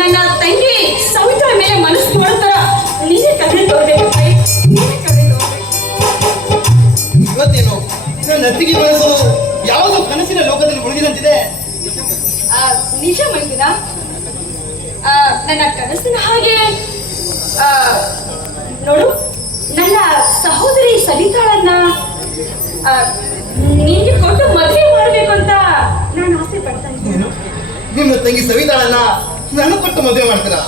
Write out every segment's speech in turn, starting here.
ನನ್ನ ತಂಗಿ ಸವಿತಾ ಮೇಲೆ ಮನಸ್ಸು ನೋಡ್ತಾರ ನೀನೇ ಕಥೆ ತೋರ್ಬೇಕು ನೀನೇ ಕಥೆ ತೋರ್ಬೇಕು. ಇವತ್ತೇನು ನನ್ನ ಅತ್ತಿಗೆ ಮನಸ್ಸು ಯಾವುದೋ ಕನಸಿನ ಲೋಕದಲ್ಲಿ ಮುಳುಗಿದಂತಿದೆ. ನಿಜ ಮಂಜುನಾ, ನನ್ನ ಕನಸಿನ ಹಾಗೆ ನೋಡು, ನನ್ನ ಸಹೋದರಿ ಸವಿತಾಳನ್ನ ನಿನ್ಗೆ ಕೊಟ್ಟು ಮದುವೆ ಮಾಡ್ಬೇಕು ಅಂತ ನಾನು ಆಸೆ ಪಡ್ತಾ ಇದ್ದೇನೆ. ನಿಮ್ಮ ತಂಗಿ ಸವಿತಾಳನ್ನ ನನ್ನ ಕೊಟ್ಟು ಮದುವೆ ಮಾಡ್ತೀರಾ?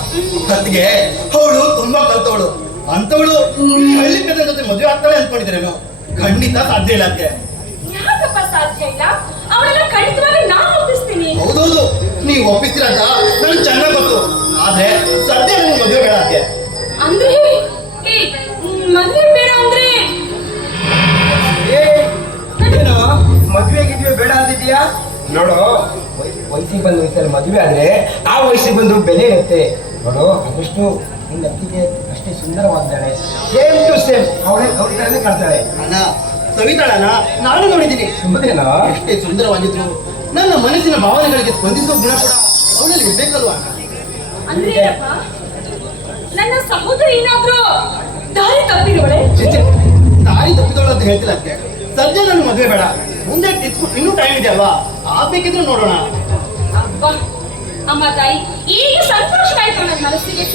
ಅತ್ತಿಗೆ ಅವಳು ತುಂಬಾ ಕಲ್ತವಳು, ಅಂತವಳು ಹಳ್ಳಿ ಕದ ಜೊತೆ ಮದುವೆ ಆಗ್ತಾಳೆ ಅನ್ಕೊಂಡಿದ್ರೇನು? ಖಂಡಿತ ಸಾಧ್ಯ ಇಲ್ಲ ಅದಕ್ಕೆ. ಯಾಕಪ್ಪ ಸಾಧ್ಯ ಇಲ್ಲ? ಅವಳೆಲ್ಲ ಖಂಡಿತವಾಗಿ ನಾನು ಒಪ್ಪಿಸ್ತೀನಿ. ಹೌದೌದು, ನೀವು ಒಪ್ಪಿಸ್ತೀರಾ ಅಂತ ನನಗೆ ಚೆನ್ನಾಗಿ ಗೊತ್ತು. ಆದ್ರೆ ಸದ್ಯ ನನಗೆ ಮದುವೆ ಬೇಡ ಅದಕ್ಕೆ. ಅಂದ್ರೆ ಮದುವೆ ಬೇಡ ಅಂದ್ರೆ ಏನು ಮದುವೆ ಗಿದ್ವೆ ಬೇಡ ಅಂತಿದ್ಯಾ? ನೋಡು, ವಯಸ್ಸಿಗೆ ಬಂದ ವಯಸ್ಸಲ್ಲಿ ಮದುವೆ ಆದ್ರೆ ಆ ವಯಸ್ಸಿಗೆ ಬಂದು ಬೆಲೆ ಇರುತ್ತೆ. ನೋಡು, ಅದಷ್ಟು ನಿನ್ನ ಅತ್ತಿಗೆ ಅಷ್ಟೇ ಸುಂದರವಾಗಿದ್ದಾಳೆ. ಸೇಮ್ ಟು ಸೇಮ್ ಅವಳೇ ಕಾಣ್ತಾಳೆ. ಅಣ್ಣ, ಸವಿತಾಳನ್ನ ನಾನು ನೋಡಿದ್ದೀನಿ. ತುಂಬದೇನೋ ಎಷ್ಟೇ ಸುಂದರವಾಗಿದ್ರು ನನ್ನ ಮನಸ್ಸಿನ ಭಾವನೆಗಳಿಗೆ ಸ್ಪಂದಿಸುವ ಗುಣ ಕೂಡ ಅವನಲ್ಲಿ ಇರ್ಬೇಕಲ್ವಾ? ಅಂದ್ರೆ ಏನಪ್ಪ, ನನ್ನ ಸಹೋದರಿ ಏನಾದ್ರೂ ದಾರಿ ತಪ್ಪಿರುವಳೆ? ದಾರಿ ತಪ್ಪಿದವಳು ಅಂತ ಹೇಳ್ತಿಲ್ಲ ಅದಕ್ಕೆ. ಸದ್ಯ ನನ್ನ ಮದುವೆ ಬೇಡ, ಮುಂದೆ ಇನ್ನೂ ಟೈಮ್ ಇದೆ ಅಲ್ವಾ, ಬೇಕಿದ್ರೆ ನೋಡೋಣ. ಅಬ್ಬಾ ಅಮ್ಮ ತಾಯಿ, ಈಗ ಸಂತೋಷವಾಯ್ತು ನನ್ನ ಮನಸ್ಸಿಗೆ.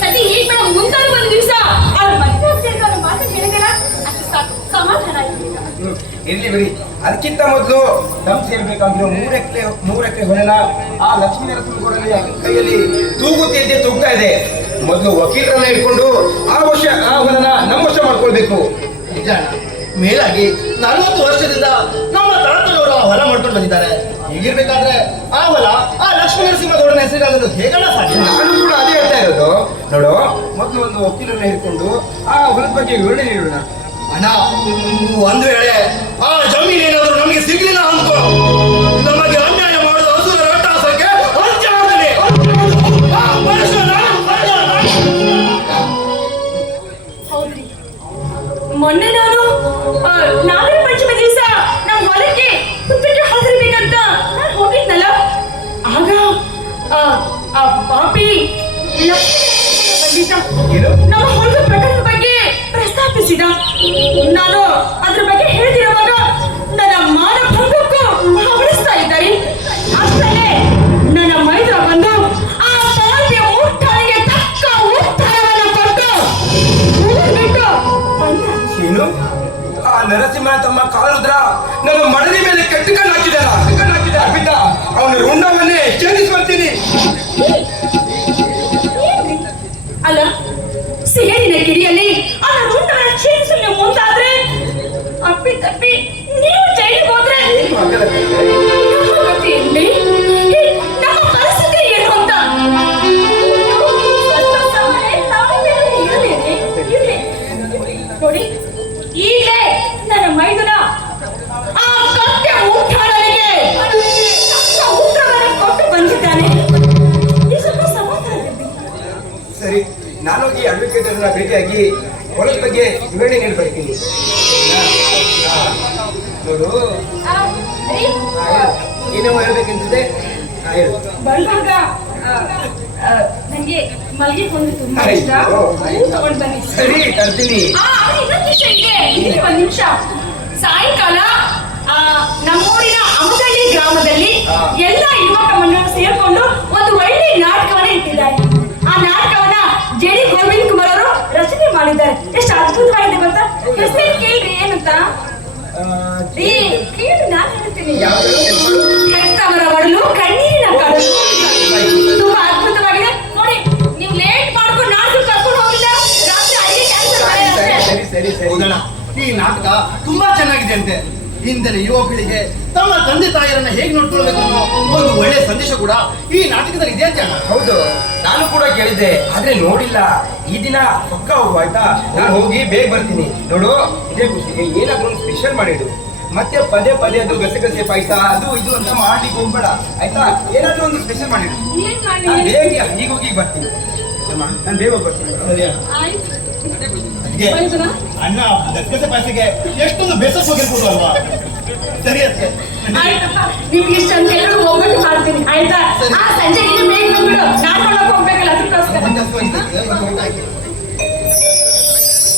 ಸದ್ಯ ಈಗ ಬೇಡ, ಮುಂದಾದ ಒಂದು ದಿವಸ ಅವ್ರ ಮದುವೆ ಆಗ್ತೇನೆ ಅನ್ನೋ ಮಾತು ಹೇಳಿದಾರ, ಅಷ್ಟು ಸಾಕು, ಸಮಾಧಾನ ಆಯ್ತು. ಇರ್ಲಿ ಬಿಡಿ. ಅದಕ್ಕಿಂತ ಮೊದಲು ನಮ್ ಸೇರ್ಬೇಕಾಗಿರೋ 3 ಎಕರೆ ಹೊಲನ ಆ ಲಕ್ಷ್ಮೀ ನರಸಿಂಹಗೌಡನ ಕೈಯಲ್ಲಿ ತೂಗುತ್ತಿದ್ದೆ ತೂಗ್ತಾ ಇದೆ. ಮೊದಲು ವಕೀಲರನ್ನ ಇಟ್ಕೊಂಡು ಆ ಹೊಲನ ನಮ್ಮ ವಶ ಮಾಡ್ಕೊಳ್ಬೇಕು. ನಿಜ ಅಣ್ಣ, ಮೇಲಾಗಿ 40 ವರ್ಷದಿಂದ ನಮ್ಮ ತಾತನವರು ಆ ಹೊಲ ಮಾಡ್ಕೊಂಡು ಬಂದಿದ್ದಾರೆ. ಹೀಗಿರ್ಬೇಕಾದ್ರೆ ಆ ಹೊಲ ಆ ಲಕ್ಷ್ಮೀ ನರಸಿಂಹಗೌಡನ ಹೆಸರಿಗಾಗಲು ಹೇಗಣ್ಣ ಸಾಧ್ಯ? ನಾನು ಕೂಡ ಅದೇ ಹೇಳ್ತಾ ಇರೋದು. ನೋಡು, ಮೊದಲು ಒಂದು ವಕೀಲರನ್ನ ಇಟ್ಕೊಂಡು ಆ ಹೊಲದ ಬಗ್ಗೆ ವಿವರಣೆ ನೀಡೋಣ. ಅಣ್ಣ, ಒಂದು ವೇಳೆ ಆ ಜಮೀನು ಏನಾದರೂ ನಮಗೆ ಸಿಗ್ಲಿಲ್ಲ ಅಂದ್ಕೋ, ನಮಗೆ ಅನ್ಯಾಯ ಮಾಡೋದು ಹಸುರ ಅಟ್ಟಹಾಸಕ್ಕೆ ಅಂತ್ಯ ಆಗ್ತದೆ. ಹೌದ್ರಿ, ಮೊನ್ನೆ ನಾನು ನಾಗರ ಪಂಚಮಿ ದಿವಸ ನಮ್ಮ ಹೊಲಕ್ಕೆ ಕುತ್ತಿಗೆ ಹಾಕಿರ್ಬೇಕಂತ ನಾನು ಹೋಗಿದ್ನಲ್ಲ, ಆಗ ಆ ಪಾಪಿ ಬಂದಿದ್ದ, ನಮ್ಮ ಹೊಲದ ಪ್ರಕರಣದ ಬಗ್ಗೆ ಪ್ರಸ್ತಾಪಿಸಿದ. ನಾನು ಅದ್ರ ಬಗ್ಗೆ ಹೇಳ್ತಿರುವಾಗ ನನ್ನ ಮಾನ ಭಂಗಕ್ಕೂ ಹವಣಿಸ್ತಾ ಇದ್ದಾರೆ. ಅಷ್ಟೇ ನನ್ನ ಮೈದ್ರ ಬಂದು ಆ ಪಾಪಿಯ ಮುಟ್ಟಾಳಿಗೆ ತಕ್ಕ ಉತ್ತರವನ್ನು ಕೊಟ್ಟು ಬಿಟ್ಟು ಬಂದ. ಏನು? ಆ ನರಸಿಂಹನ ತಮ್ಮ ಕಾಲುದ್ರ ನನ್ನ ಮಡದಿ ಮೇಲೆ ಕಟ್ಟಿಕೊಂಡು ಹಾಕಿದಾರ. ಅರ್ಪಿತಾ, ಅವನ ರುಂಡವನ್ನೇ ಛೇದಿಸ್ಕೊಳ್ತೀನಿ. ಅಲ್ಲ, ಸೇರಿನ ಕಿಡಿಯಲ್ಲಿ ಆ ರುಂಡವನ್ನು ಛೇದಿಸಲು ಮುಂದಾದ್ರೆ ಅಪ್ಪಿ ತಪ್ಪಿ ನೀವು ಜೈಲಿಗೆ ಹೋದ್ರೆ ನಮ್ಮ ಗತಿ ಎಲ್ಲಿ? ನಮ್ಮ ಪರಿಸ್ಥಿತಿ ಏನು ಅಂತ ಸ್ವಲ್ಪ ಸಮಯ ಇರ್ಲಿ. ನೋಡಿ, ಈಗಲೇ ನನ್ನ ಮೈದುನ ಆ ಕತ್ತೆ ಮುಟ್ಟಾಳನಿಗೆ ಉತ್ತರವನ್ನು ಕೊಟ್ಟು ಬಂದಿದ್ದಾನೆ. ಈ ಸ್ವಲ್ಪ ಸಮಾಧಾನ. ಸರಿ, ನಾನೋಗಿ ಅಡ್ವೊಕೇಟ್ ಅವರನ್ನ ಭೇಟಿಯಾಗಿ ಹೊಲದ ಬಗ್ಗೆ ವಿವರಣೆ ನೀಡಬರ್ತೀನಿ. ನೋಡು, ಏನೋ ಹೇಳ್ಬೇಕಂತಿದೆ. ಹೇಳು. ಬರುವಾಗ ನನಗೆ ಮಲ್ಲಿಗೆ ಕೊಂಡು ತುಂಬಾ ಇಷ್ಟ, ತಗೊಂಡು ಬನ್ನಿ. ಸರಿ, ತರ್ತೀನಿ. ಇನ್ನೊಂದು ವಿಷಯ ಇದೆ, ಒಂದು ನಿಮಿಷ. ಸಾಯಂಕಾಲ ನಮ್ಮೂರಿನ ಅಮದಳ್ಳಿ ಗ್ರಾಮದಲ್ಲಿ ಎಲ್ಲ ಯುವಕ ಮಂಡಳ ಸೇರ್ಕೊಂಡು ಒಂದು ಒಳ್ಳೆ ನಾಟಕವನ್ನ ಇಟ್ಟಿದ್ದಾರೆ. ಆ ನಾಟಕವನ್ನ ಜೆ.ಡಿ. ಗೋವಿಂದ್ ಕುಮಾರ್ ಅವರು ರಚನೆ ಮಾಡಿದ್ದಾರೆ. ಎಷ್ಟು ಅದ್ಭುತವಾಗಿದೆ ಗೊತ್ತಾ? ಹೆಸರು ಕೇಳ್ರಿ, ಏನಂತ ಕೇಳಿ ನಾನು ಹೇಳ್ತೀನಿ. ಹೆತ್ತವರ ಒಡಲು ಕಣ್ಣೀರಿನ ಕಡಲು. ತುಂಬಾ ಅದ್ಭುತವಾಗಿದೆ ನೋಡಿ. ನೀವು ಲೇಟ್ ಮಾಡ್ಕೊಂಡು ನಾಟಕ ಕರ್ಕೊಂಡು ಹೋಗಿಲ್ಲ, ರಾತ್ರಿ ಅಡಿಗೆ ಕ್ಯಾನ್ಸಲ್. ಹೌದಣ್ಣ, ಈ ನಾಟಕ ತುಂಬಾ ಚೆನ್ನಾಗಿದೆ ಅಂತೆ. ಇಂದಿನ ಯುವ ಪೀಳಿಗೆ ತಮ್ಮ ತಂದೆ ತಾಯಿಯರನ್ನ ಹೇಗೆ ನೋಡ್ಕೊಳ್ಬೇಕು ಅನ್ನೋ ಒಂದು ಒಳ್ಳೆ ಸಂದೇಶ ಕೂಡ ಈ ನಾಟಕದಲ್ಲಿ ಇದೆ ಅಂತ ಅಣ್ಣ. ಹೌದು, ನಾನು ಕೂಡ ಕೇಳಿದ್ದೆ, ಆದ್ರೆ ನೋಡಿಲ್ಲ. ಈ ದಿನ ಪಕ್ಕ ಹೋಗು, ಆಯ್ತಾ? ನಾನು ಹೋಗಿ ಬೇಗ ಬರ್ತೀನಿ. ನೋಡು, ಇದೇ ಖುಷಿಗೆ ಏನಾದ್ರೂ ಒಂದು ಸ್ಪೆಷಲ್ ಮಾಡಿಡು. ಮತ್ತೆ ಪದೇ ಅದು ಗಸಗಸೆ ಪಾಯಸ ಅದು ಇದು ಅಂತ ಮಾಡ್ಲಿಕ್ಕೆ ಹೋಗ್ಬೇಡ, ಆಯ್ತಾ? ಏನಾದ್ರೂ ಒಂದು ಸ್ಪೆಷಲ್ ಮಾಡಿಡು. ನಾನು ಬೇಗ ಈಗ ಹೋಗಿ ಬರ್ತೀನಿ. ನಾನು ಬೇಗ ಬರ್ತೀನಿ. ಸರಿ ಅಣ್ಣ, ಗಸಗಸೆ ಪಾಯಸಕ್ಕೆ ಎಷ್ಟೊಂದು ಬೇಸಸ್ ಹೋಗಿರ್ಬೋದು ಅಲ್ವಾ? ಸರಿ ಅದಕ್ಕೆ ನಿಮ್ಗೆ ಇಷ್ಟ ಅಂತ ಹೇಳಿ ಹೋಗ್ಬಿಟ್ಟು ಮಾಡ್ತೀನಿ, ಆಯ್ತಾ? ಸಂಜೆ ಬೇಗ ಬಂದ್ಬಿಡು. ಹೊರಟಾಯ್ತು.